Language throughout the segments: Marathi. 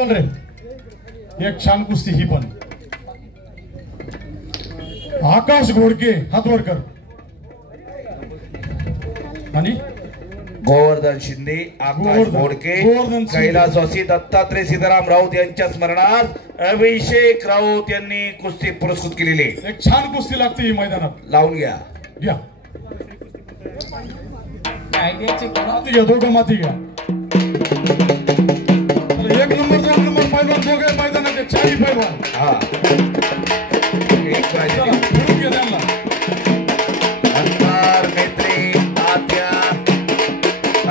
रे एक छान कुस्ती ही पण आकाश घोडके हातवर कर आणि गोवर्धन शिंदे, आकाश घोडके, कैलासवासी दत्तात्रय सीताराम राऊत यांच्या स्मरणार्थ अभिषेक राऊत यांनी कुस्ती पुरस्कृत केलेली एक छान कुस्ती लागते ही मैदानात. लावून घ्या घ्या दोघं माती घ्या. एक नंबर दोन नंबर पैलवान दोघे मैदानाचे चारही पैलवान. हा एक फिरून घे त्यांना. अंधार मेत्री आत्या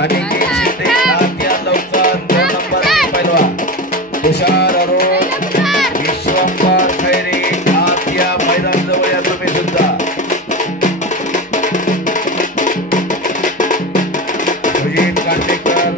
अनिकेत शिंदे आत्या लवकर दोन नंबर पैलवान. तुषार अरोड विश्वंभर खैरे आत्या मैदान जवळ या तुम्ही सुद्धा. सुजित कांडेकर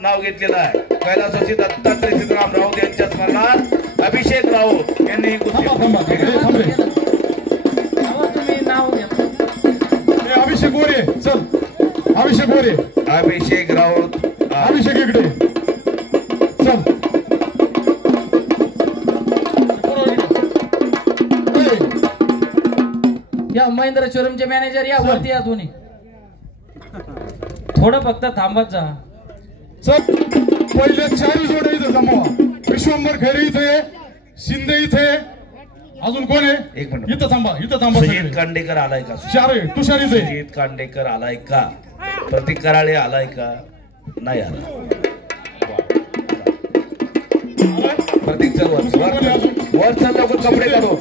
नाव घेतलेलं आहे. कैलासवासी दत्तात्रय सीताराम राऊत यांच्या स्मरणार्थ अभिषेक राऊत यांनी अभिषेक गोरे चल. अभिषेक गोरे अभिषेक राऊत अभिषेक इकडे चल. या महेंद्र शोरूमचे मॅनेजर या वरती या दोन्ही थोडं फक्त थांबत जा. चल पहिले चारही जोडे इथे जमवा. विश्वंभर खैरे इथे, शिंदे इथे, अजून कोण आहे? एक मिनिट इथं थांबा इथं थांबा. सुजित कांडेकर आलाय का? चार आहे. तुषार इथे. सुजित कांडेकर आलाय का? प्रतीक कराळे आलाय का? नाही आला. प्रतीक चल वर चल लवकर कपडे काढू.